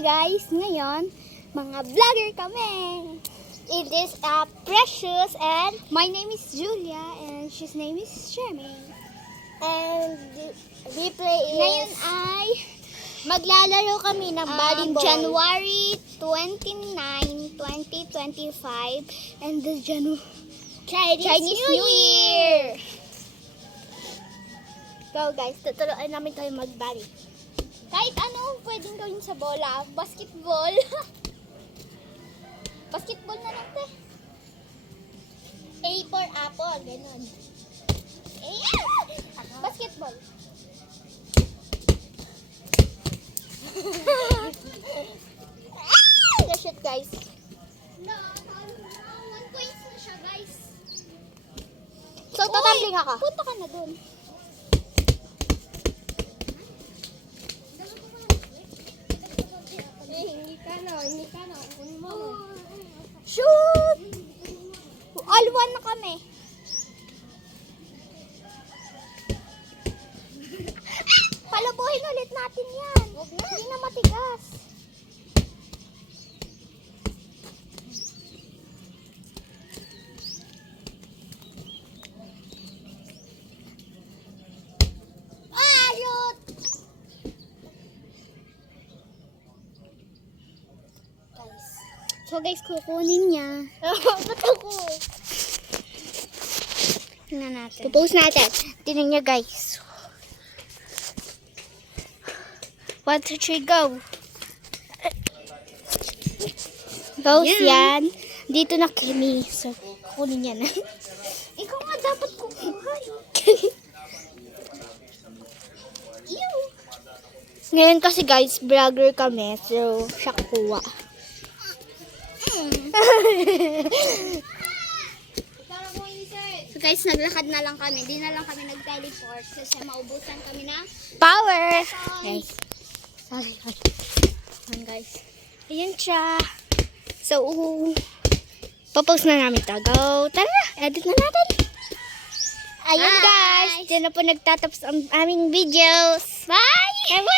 guys, ngayon, mga vlogger kami. It is Precious and my name is Julia and she's name is Charmaine. And replay is... Ngayon ay maglalaro kami ng volleyball. January 29, 2025 and the Chinese New Year. Go guys, tuturuan namin kayo mag-volley. Kahit ano pwedeng gawin sa bola. Basketball. Basketball na lang, te. A for apple. Ganun. Basketball. Na-shoot, guys. No, 1 point na siya, guys. So, tatambling ako. Punta ka na dun. Hindi ka na. Shoot! All one na kami. Palabuhin ulit natin yan. Hindi na matigas. Ayot! So guys, kukunin niya. Ba't ako? Tingnan natin. Propose natin. Tingnan niya guys. 1, 2, 3, go. Goes yan. Dito na kami. So, kukunin niya na. Ikaw nga dapat kukuha. Ew. Ngayon kasi guys, vlogger kami. So, siya kukuha. So guys, naglakad na lang kami. Di na lang kami nag-teleport kasi maubusan kami na power. Guys. Sorry. Ayan guys. Ayan siya. So, popost na namin ito. Go. Tara, edit na natin. Ayun guys. Diyan na po nagtatapos ang aming videos. Bye! Bye!